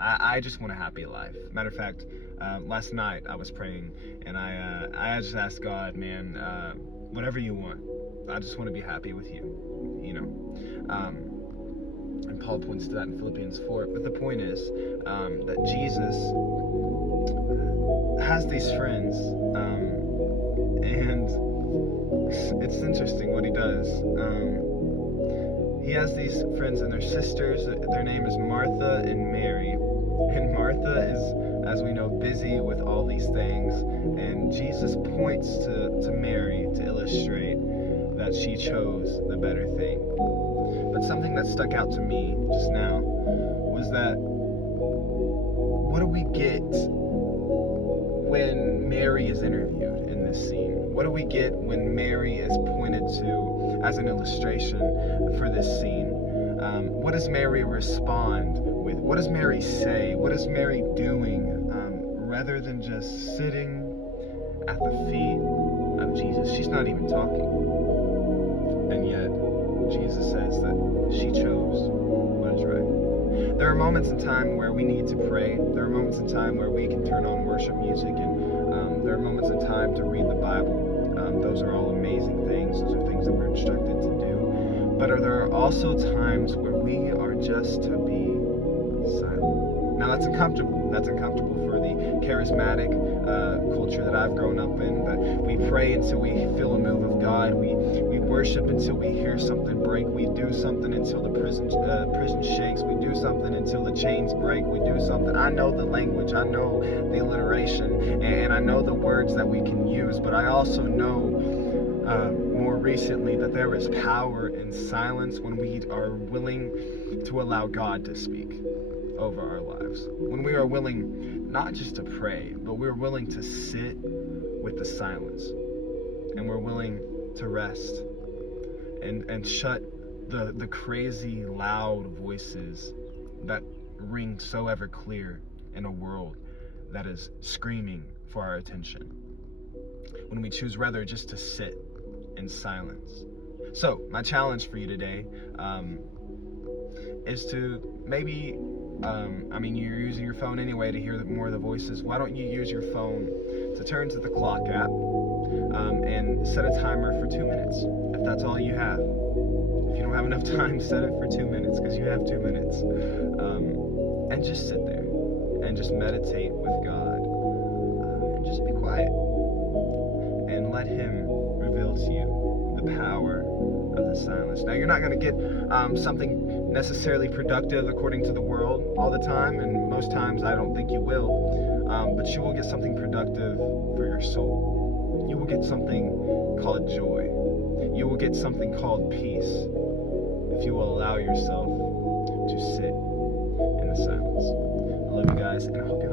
I just want a happy life. Matter of fact, last night I was praying, and I just asked God, man, whatever you want. I just want to be happy with you, you know. And Paul points to that in Philippians 4. But the point is that Jesus has these friends, and it's interesting what he does. He has these friends and their sisters. Their name is Martha and Mary. And Martha is, as we know, busy with all these things. And Jesus points to Mary to illustrate that she chose the better thing. But something that stuck out to me just now was that what do we get when Mary is interviewed in this scene? What do we get when Mary is pointed to as an illustration for this scene? What does Mary respond with? What does Mary say? What is Mary doing rather than just sitting at the feet of Jesus? She's not even talking. And yet, Jesus says that she chose what is right. There are moments in time where we need to pray. There are moments in time where we can turn on worship music, and there are moments in time to read the Bible. Those are all amazing things. Those are things that we're instructed to do. But there are also times where we are just to be silent. Now that's uncomfortable. That's uncomfortable for the charismatic culture that I've grown up in. That we pray until we feel a move of God. We worship until we hear something break. We do something until the prison shakes. We do something until the chains break. We do something. I know the language. I know the alliteration, and I know the words that we can use. But I also know more recently that there is power in silence when we are willing to allow God to speak over our lives. When we are willing not just to pray, but we're willing to sit with the silence, and we're willing to rest and shut the crazy loud voices that ring so ever clear in a world that is screaming for our attention. When we choose rather just to sit in silence. So my challenge for you today is to maybe you're using your phone anyway to hear more of the voices. Why don't you use your phone to turn to the clock app and set a timer for 2 minutes, if that's all you have. If you don't have enough time, set it for 2 minutes, because you have 2 minutes. And just sit there and just meditate with God, and just be quiet and let Him reveal to you the power of the silence. Now, you're not going to get something necessarily productive according to the world all the time, and most times I don't think you will, but you will get something productive for your soul. You will get something called joy. You will get something called peace if you will allow yourself to sit in the silence. I love you guys, and I hope you